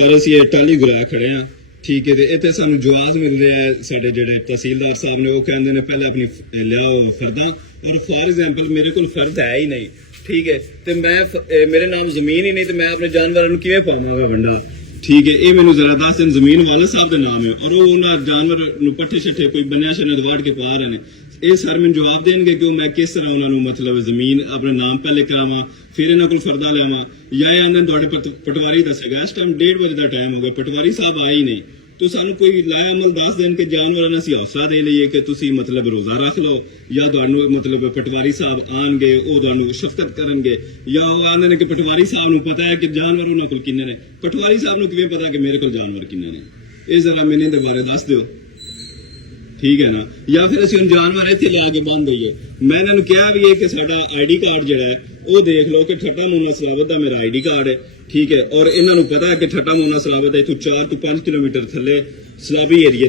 Sir असीं टाली गुराया खड़े हाँ, ठीक है। इतने सानू जवाब मिल रहा है, साडे जेडे तहसीलदार साहब ने वो कहते हैं पहले अपनी लियाओ फर्दा, और फॉर एग्जाम्पल मेरे को फर्द है ही नहीं, ठीक है। तो मैं मेरे नाम जमीन ही नहीं, तो मैं अपने जानवरों को किवें पावांगा वंडा, ठीक है। ये मैनू जरा दस दिन जमीन वाला साहब का नाम है, और वो उन्होंने जानवर पट्ठे शट्ठे कोई बनिया शनिया वाड़ के पा रहे हैं। ये सर मैंने जवाब देंगे कि मैं किस तरह उन्होंने मतलब जमीन अपने नाम पहले करावा, फिर इन्होंने को फर्दा लियावा, या आंदे थोड़े पटवारी दसेगा। इस टाइम 1:30 बजे का टाइम हो गया, पटवारी साहब आए ही नहीं। तो सानू कोई लाया अमल दस दिन के जानवर असीं हौसला दे लईए कि तुसीं मतलब रोज़ा रख लो, या तुहानू मतलब पटवारी साहब आएंगे वो तुहानू शफकत करनगे, या वो आंदे ने कि पटवारी साहब नू पता है कि जानवर उन्हां कोल किन्ने ने। पटवारी साहब नू किवें पता कि मेरे कोल जानवर किन्ने ने? ये जरा मैनूं इहदे बारे दस दिओ, ठीक है ना। या फिर असीं जानवर इत्थे लिया के बंद होइए। मैं इन्हां नू कहा भी है कि साडा ID कार्ड जिहड़ा है वो देख लो कि ठट्टा मोना सरावत का मेरा ID कार्ड है, ठीक है। और इन्होंने पता है कि ठट्टा मोना सरावत इत्थों 4 ਤੋਂ 5 किलोमीटर थले सलाबी एरिए